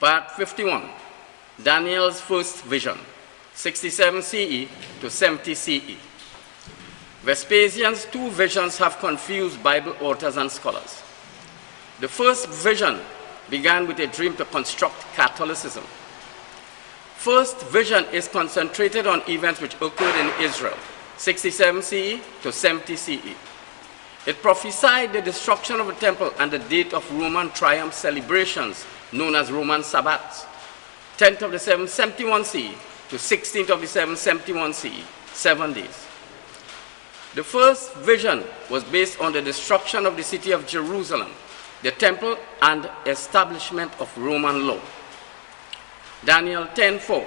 Part 51, Daniel's first vision, 67 CE to 70 CE. Vespasian's two visions have confused Bible authors and scholars. The first vision began with a dream to construct Catholicism. First vision is concentrated on events which occurred in Israel, 67 CE to 70 CE. It prophesied the destruction of the temple and the date of Roman triumph celebrations known as Roman Sabbaths, 10th of the 7th, 71 CE to 16th of the 7th, 71 CE, 7 days. The first vision was based on the destruction of the city of Jerusalem, the temple, and establishment of Roman law. Daniel 10:4.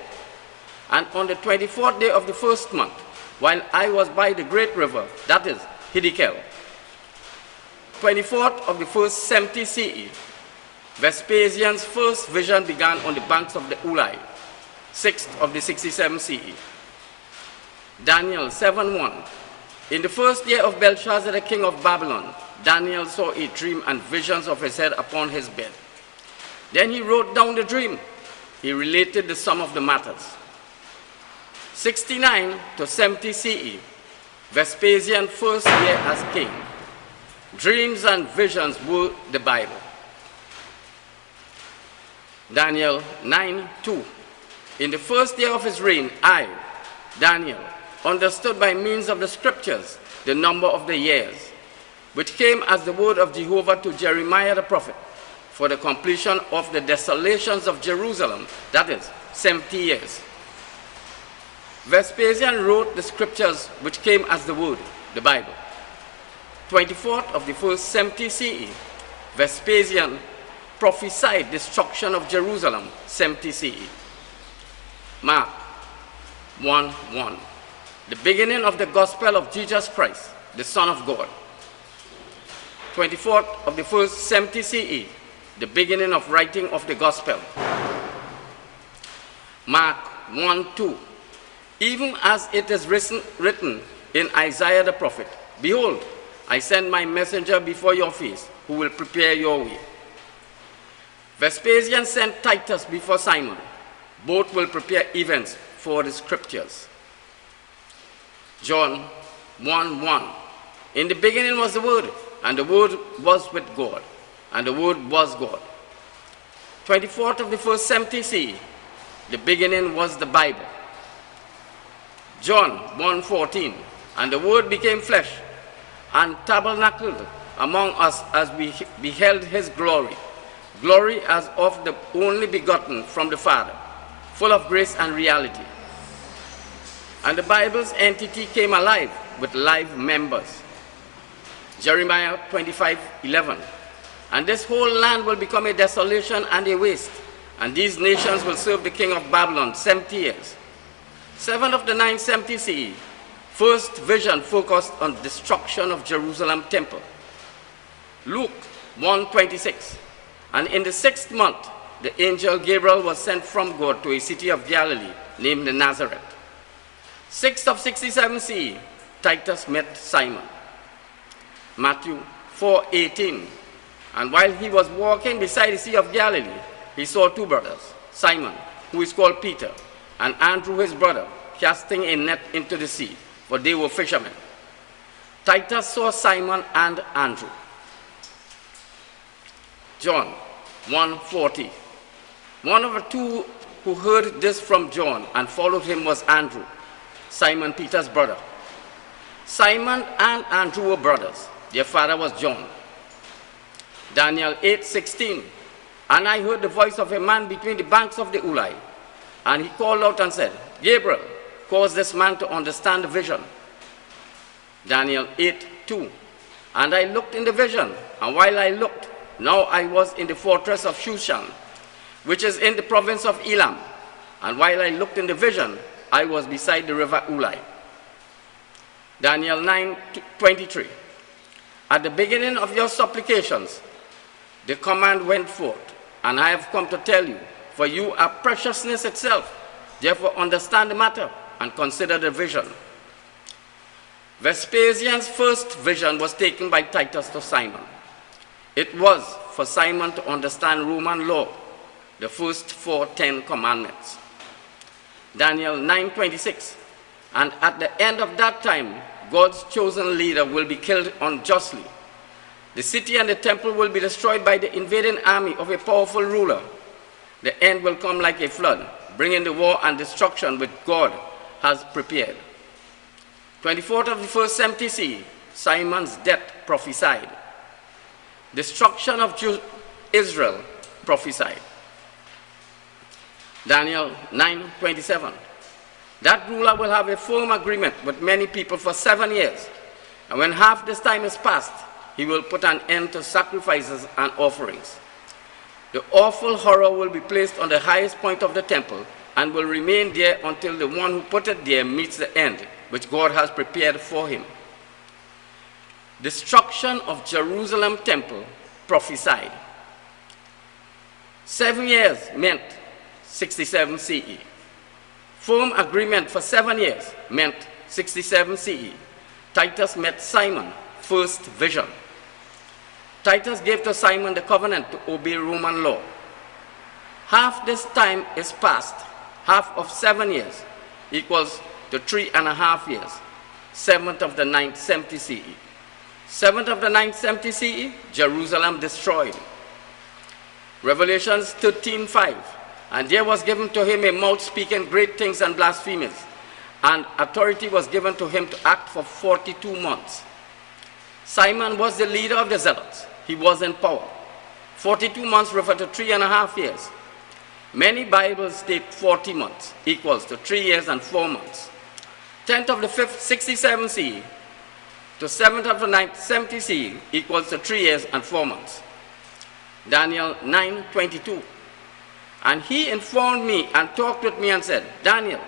And on the 24th day of the first month, while I was by the great river, that is Hiddekel, 24th of the first 70 CE, Vespasian's first vision began on the banks of the Ulai, 6th of the 67 CE. Daniel 7:1. In the first year of Belshazzar, the king of Babylon, Daniel saw a dream and visions of his head upon his bed. Then he wrote down the dream. He related the sum of the matters. 69 to 70 CE, Vespasian's first year as king. Dreams and visions were the Bible. Daniel 9:2. In the first year of his reign, I, Daniel, understood by means of the scriptures the number of the years, which came as the word of Jehovah to Jeremiah the prophet, for the completion of the desolations of Jerusalem, that is, 70 years. Vespasian wrote the scriptures which came as the word, the Bible. 24th of the first 70 CE, Vespasian prophesied destruction of Jerusalem, 70 CE. Mark 1:1. The beginning of the gospel of Jesus Christ, the Son of God. 24th of the first 70 CE, the beginning of writing of the gospel. Mark 1:2. Even as it is written in Isaiah the prophet, behold, I send my messenger before your face, who will prepare your way. Vespasian sent Titus before Simon. Both will prepare events for the scriptures. John 1:1. In the beginning was the Word, and the Word was with God, and the Word was God. 24th of the first 70 CE, the beginning was the Bible. John 1:14. And the Word became flesh and tabernacled among us as we beheld his glory, glory as of the only begotten from the Father, full of grace and reality. And the Bible's entity came alive with live members. Jeremiah 25:11. And this whole land will become a desolation and a waste, and these nations will serve the king of Babylon 70 years. 7 of the 9 70 CE, first vision focused on destruction of Jerusalem temple. Luke 1:26. And in the 6th month, the angel Gabriel was sent from God to a city of Galilee named Nazareth. 6th of 67 CE, Titus met Simon. Matthew 4:18. And while he was walking beside the Sea of Galilee, he saw two brothers, Simon, who is called Peter, and Andrew his brother, casting a net into the sea, for they were fishermen. Titus saw Simon and Andrew. John 1:40. One of the two who heard this from John and followed him was Andrew, Simon Peter's brother. Simon and Andrew were brothers. Their father was John. Daniel 8:16. And I heard the voice of a man between the banks of the Ulai, and he called out and said, Gabriel, cause this man to understand the vision. Daniel 8:2. And I looked in the vision, and while I looked, now I was in the fortress of Shushan, which is in the province of Elam. And while I looked in the vision, I was beside the river Ulai. Daniel 9:23. At the beginning of your supplications, the command went forth, and I have come to tell you, for you are preciousness itself. Therefore understand the matter and consider the vision. Vespasian's first vision was taken by Titus to Simon. It was for Simon to understand Roman law, the first 4 Ten Commandments. Daniel 9:26, and at the end of that time, God's chosen leader will be killed unjustly. The city and the temple will be destroyed by the invading army of a powerful ruler. The end will come like a flood, bringing the war and destruction which God has prepared. 24th of the first 70 CE, Simon's death prophesied. Destruction of Israel prophesied. Daniel 9:27. That ruler will have a firm agreement with many people for 7 years, and when half this time is past, he will put an end to sacrifices and offerings. The awful horror will be placed on the highest point of the temple and will remain there until the one who put it there meets the end, which God has prepared for him. Destruction of Jerusalem temple prophesied. 7 years meant 67 CE. Firm agreement for 7 years meant 67 CE. Titus met Simon, first vision. Titus gave to Simon the covenant to obey Roman law. Half this time is past. Half of 7 years equals to 3.5 years. 7th of the 9th 70 CE. 7th of the 9th 70 CE, Jerusalem destroyed. Revelations 13:5. And there was given to him a mouth speaking great things and blasphemies, and authority was given to him to act for 42 months. Simon was the leader of the zealots. He was in power. 42 months refer to 3.5 years. Many Bibles state 40 months equals to 3 years and 4 months. 10th of the 5th 67 CE to 7th of the 9th 70 CE equals to 3 years and 4 months. Daniel 9:22. And he informed me and talked with me and said, Daniel,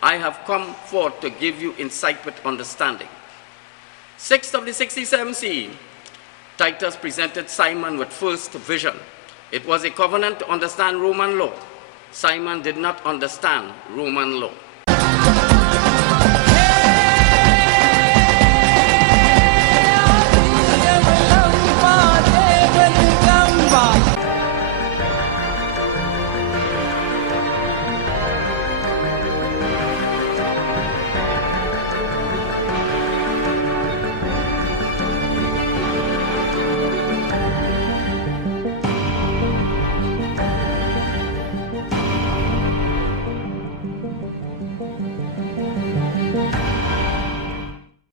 I have come forth to give you insight with understanding. 6th of the 67 CE, Titus presented Simon with first vision. It was a covenant to understand Roman law. Simon did not understand Roman law.